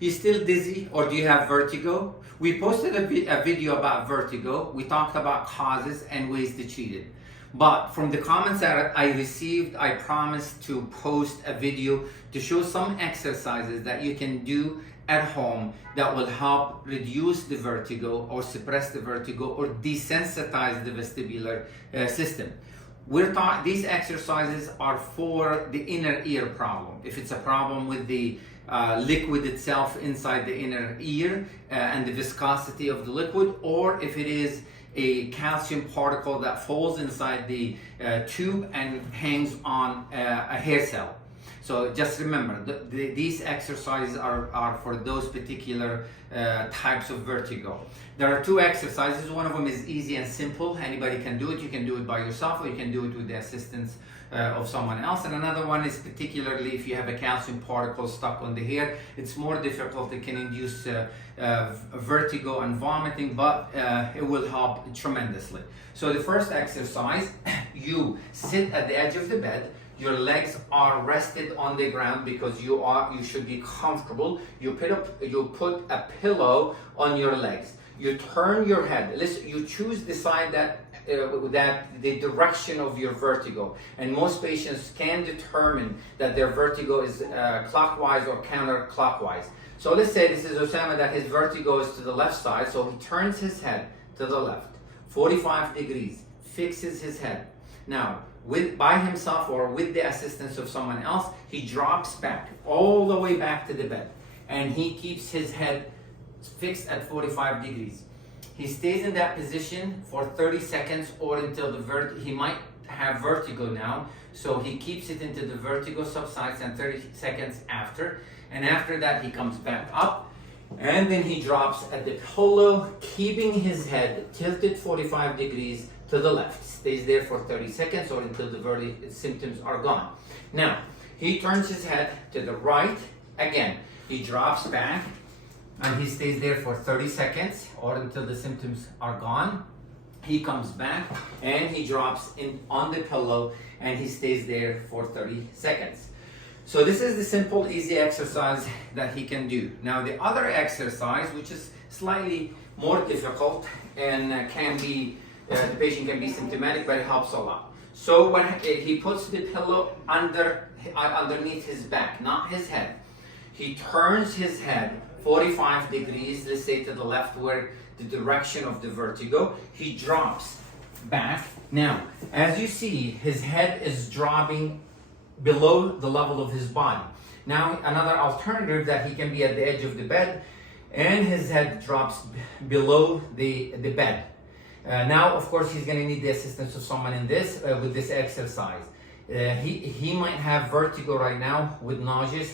You still dizzy or do you have vertigo? We posted a video about vertigo. We talked about causes and ways to treat it. But from the comments that I received, I promised to post a video to show some exercises that you can do at home that will help reduce the vertigo or suppress the vertigo or desensitize the vestibular system. These exercises are for the inner ear problem. If it's a problem with the liquid itself inside the inner ear and the viscosity of the liquid, or if it is a calcium particle that falls inside the tube and hangs on a hair cell. So just remember, these exercises are for those particular types of vertigo. There are two exercises. One of them is easy and simple. Anybody can do it. You can do it by yourself or you can do it with the assistance of someone else. And another one is particularly if you have a calcium particle stuck on the hair. It's more difficult. It can induce vertigo and vomiting, but it will help tremendously. So the first exercise, you sit at the edge of the bed. Your legs are rested on the ground because you should be comfortable. You put a pillow on your legs. You turn your head. Listen, you choose the side that the direction of your vertigo. And most patients can determine that their vertigo is clockwise or counterclockwise. So let's say this is Osama, that his vertigo is to the left side. So he turns his head to the left, 45 degrees, fixes his head. Now, by himself or with the assistance of someone else, he drops back, all the way back to the bed. And he keeps his head fixed at 45 degrees. He stays in that position for 30 seconds or until he might have vertigo now. So he keeps it until the vertigo subsides and 30 seconds after. And after that, he comes back up. And then he drops at the pillow, keeping his head tilted 45 degrees to the left. Stays there for 30 seconds or until the symptoms are gone. Now, he turns his head to the right. Again, he drops back and he stays there for 30 seconds or until the symptoms are gone. He comes back and he drops in on the pillow and he stays there for 30 seconds. So this is the simple, easy exercise that he can do. Now the other exercise, which is slightly more difficult and the patient can be symptomatic, but it helps a lot. So when he puts the pillow underneath his back, not his head. He turns his head 45 degrees, let's say to the left, where the direction of the vertigo. He drops back. Now, as you see, his head is dropping below the level of his body. Now, another alternative that he can be at the edge of the bed and his head drops below the bed. Now, of course, he's going to need the assistance of someone in this with this exercise. He might have vertigo right now with nauseous.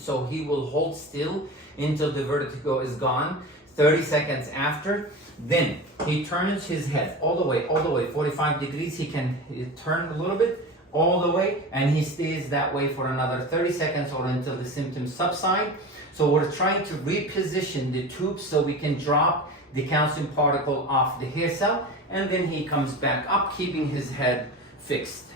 So he will hold still until the vertigo is gone. 30 seconds after, then he turns his head all the way, 45 degrees. He can turn a little bit all the way, and he stays that way for another 30 seconds or until the symptoms subside. So we're trying to reposition the tube so we can drop the calcium particle off the hair cell, and then he comes back up, keeping his head fixed.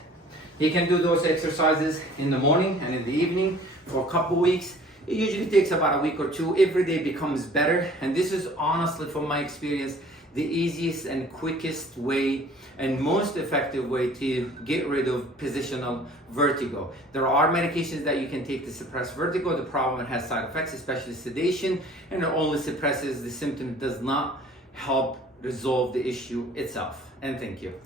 He can do those exercises in the morning and in the evening for a couple weeks. It usually takes about a week or two. Every day becomes better, and this is honestly, from my experience, the easiest and quickest way and most effective way to get rid of positional vertigo. There are medications that you can take to suppress vertigo. The problem, it has side effects, especially sedation, and it only suppresses the symptom, does not help resolve the issue itself. And thank you.